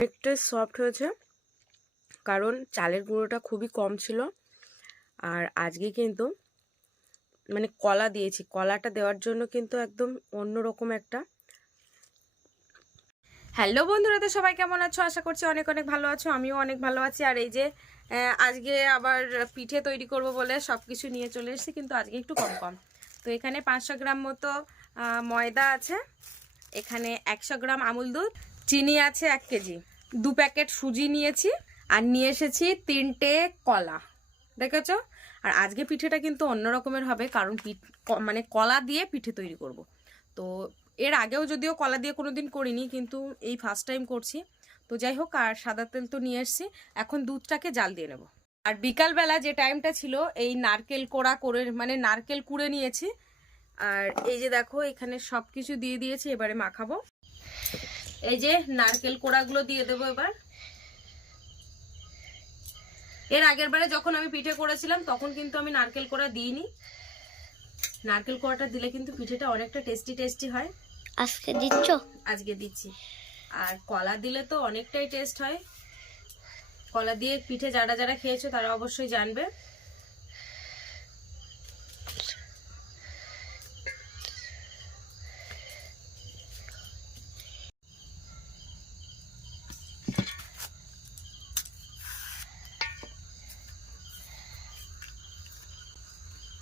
অনেকটা সফট হয়েছে, কারণ চালের গুঁড়োটা খুবই কম ছিল। আর আজকে কিন্তু মানে কলা দিয়েছি, কলাটা দেওয়ার জন্য কিন্তু একদম অন্যরকম একটা। হ্যালো বন্ধুরা, তো সবাই কেমন আছো? আশা করছি অনেক অনেক ভালো আছো, আমিও অনেক ভালো আছি। আর এই যে আজকে আবার পিঠে তৈরি করব বলে সব কিছু নিয়ে চলে এসেছি, কিন্তু আজকে একটু কম কম। তো এখানে পাঁচশো গ্রাম মতো ময়দা আছে, এখানে একশো গ্রাম আমুল দুধ, চিনি আছে এক কেজি। দু প্যাকেট সুজি নিয়েছি, আর নিয়ে এসেছি তিনটে কলা, দেখেছ? আর আজকে পিঠেটা কিন্তু অন্য রকমের হবে, কারণ পিঠ মানে কলা দিয়ে পিঠে তৈরি করব। তো এর আগেও যদিও কলা দিয়ে কোনোদিন করিনি, কিন্তু এই ফার্স্ট টাইম করছি। তো যাই হোক আর সাদা তেল তো নিয়ে এসেছি। এখন দুধটাকে জাল দিয়ে নেব। আর বিকালবেলা যে টাইমটা ছিল এই নারকেল কোড়া করে মানে নারকেল কুড়ে নিয়েছি। আর এই যে দেখো এখানে সব কিছু দিয়ে দিয়েছি এবারে মাখাবো। এই যে নারকেল কোড়াগুলো দিয়ে দেবো এবার। এর আগের বারে যখন আমি পিঠে করেছিলাম তখন কিন্তু আমি নারকেল কোড়া দিইনি। নারকেল কোড়াটা দিলে কিন্তু পিঠেটা অনেকটা টেস্টি টেস্টি হয়। আজকে দিচ্ছ? আজকে দিচ্ছি। আর কলা দিলে তো অনেকটাই টেস্ট হয়। কলা দিয়ে পিঠে যারা যারা খেয়েছো তারা অবশ্যই জানবে।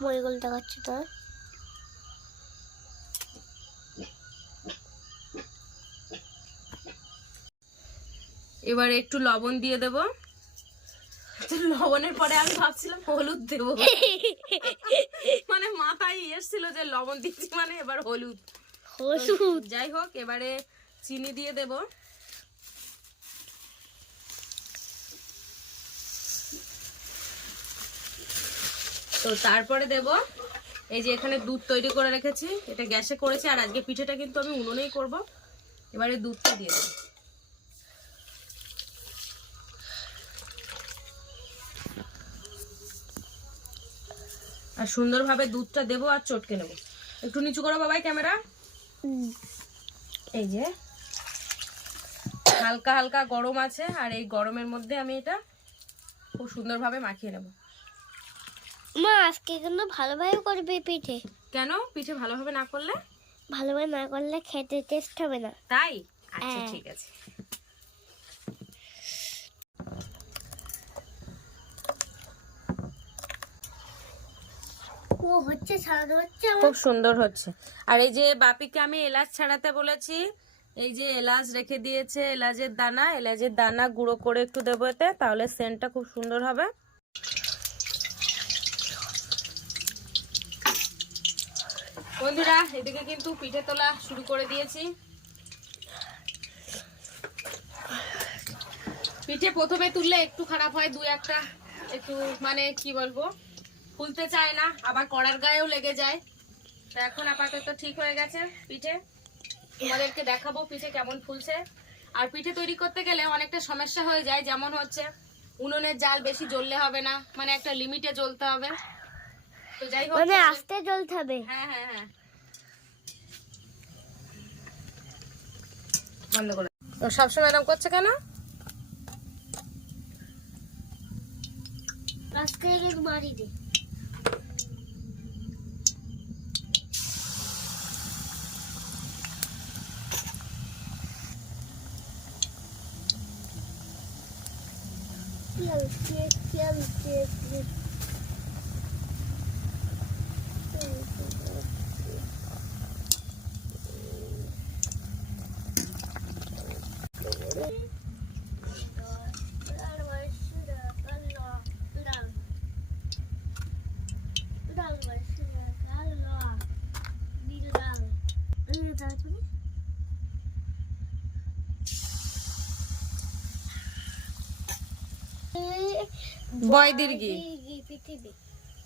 মরিগুল দেখাচ্ছি তো এবার একটু লবণ দিয়ে দেব। লবণের পরে আমি ভাবছিলাম হলুদ দেব। মানে মাথায় এসেছিল যে লবণ দিচ্ছি মানে এবার হলুদ। হলুদ। যাই হোক এবারে চিনি দিয়ে দেব। তো তারপরে দেব এই যে এখানে দুধ তৈরি করে রেখেছি এটা গ্যাসে করেছি আর আজকে পিঠেটা কিন্তু আমি উনুনেই করব। এবারে দুধটা দিয়ে দেবো। আর সুন্দরভাবে দুধটা দেবো আর চটকে নেব। একটু নিচু করো বাবাই ক্যামেরা। এই যে। হালকা হালকা গরম আছে আর এই গরমের মধ্যে আমি এটা খুব সুন্দরভাবে মাখিয়ে নেব। মা আজকে কিন্তু ভালোভাবে করবে পিঠে। কেন? পিঠে ভালোভাবে না করলে? ভালোভাবে না করলে খেতে টেস্ট হবে না। তাই? আচ্ছা হ্যাঁ। ঠিক আছে। হচ্ছে হচ্ছে খুব সুন্দর হচ্ছে। আর এই যে বাপিকে আমি এলাচ ছাড়াতে বলেছি, এই যে এলাচ রেখে দিয়েছে, এলাচের দানা এলাচের দানা গুঁড়ো করে একটু দেবো এতে, তাহলে সেন্টটা খুব সুন্দর হবে। বন্ধুরা, এদিকে কিন্তু পিঠে তোলা শুরু করে দিয়েছি। পিঠে প্রথমে তুললে একটু খারাপ হয়, দু একটা একটু মানে কি বলব? ফুলতে চায় না আবার কড়ার গায়েও লেগে যায়। তো এখন আপাতত ঠিক হয়ে গেছে পিঠে। তোমাদেরকে দেখাবো পিঠে কেমন ফুলছে। আর পিঠে তৈরি করতে গেলে অনেকটা সমস্যা হয়ে যায় যেমন হচ্ছে উনুনের জাল বেশি জ্বললে হবে না মানে একটা লিমিটে জ্বলতে হবে। তো যাই হোক মানে আস্তে জ্বলতে হবে। হ্যাঁ হ্যাঁ হ্যাঁ। বন্ধ করে তো সবসময় এরকম করছে কেন? আজকে মারি দে 天天，天天。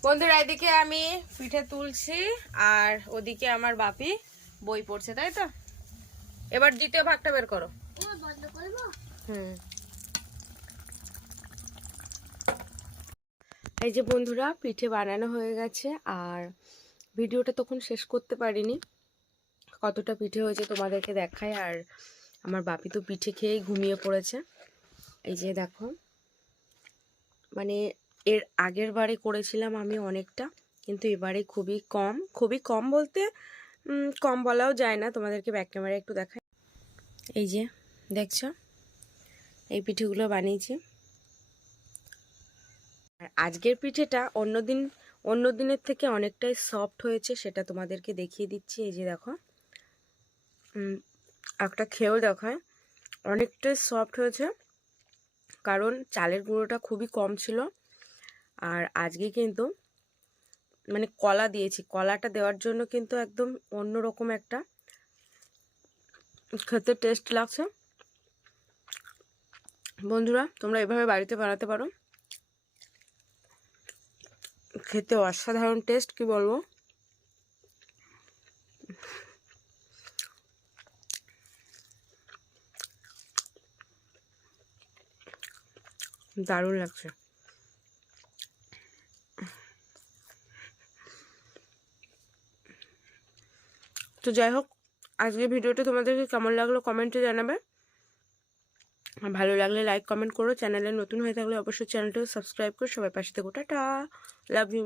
বন্ধুরা এদিকে আমি পিঠে তুলছি আর ওদিকে আমার বাপি বই পড়ছে তাই তো? এবার দ্বিতীয় ভাগটা বের করো। হুম। এই যে বন্ধুরা পিঠে বানানো হয়ে গেছে আর ভিডিওটা তখন শেষ করতে পারিনি। কতটা পিঠে হয়েছে তোমাদেরকে দেখায় আর আমার বাপি তো পিঠে খেয়েই ঘুমিয়ে পড়েছে। এই যে দেখো মানে এর আগের বারে করেছিলাম আমি অনেকটা, কিন্তু এবারে খুবই কম। খুবই কম বলতে কম বলাও যায় না, তোমাদেরকে ব্যাক ক্যামেরা একটু দেখাই। এই যে, দেখছ? এই পিঠেগুলো বানিয়েছি। আর আজকের পিঠেটা অন্যদিন অন্য দিনের থেকে অনেকটাই সফট হয়েছে, সেটা তোমাদেরকে দেখিয়ে দিচ্ছি। এই যে দেখো। একটা খেয়েও দেখায়। অনেকটাই সফট হয়েছে। কারণ চালের গুঁড়োটা খুবই কম ছিল। আর আজকে কিন্তু মানে কলা দিয়েছি। কলাটা দেওয়ার জন্য কিন্তু একদম অন্যরকম একটা খেতে টেস্ট লাগছে। বন্ধুরা, তোমরা এভাবে বাড়িতে বানাতে পারো। খেতে অসাধারণ টেস্ট কি বলব? দারুণ লাগছে। তো যাই হোক আজকে ভিডিওটা তোমাদেরকে কেমন লাগল কমেন্টে জানাবে। ভালো লাগলে লাইক কমেন্ট করো। চ্যানেলে নতুন হয়ে থাকলে অবশ্যই চ্যানেলটা সাবস্ক্রাইব করো। সবাই পাশে থেকে। টাটা! Love you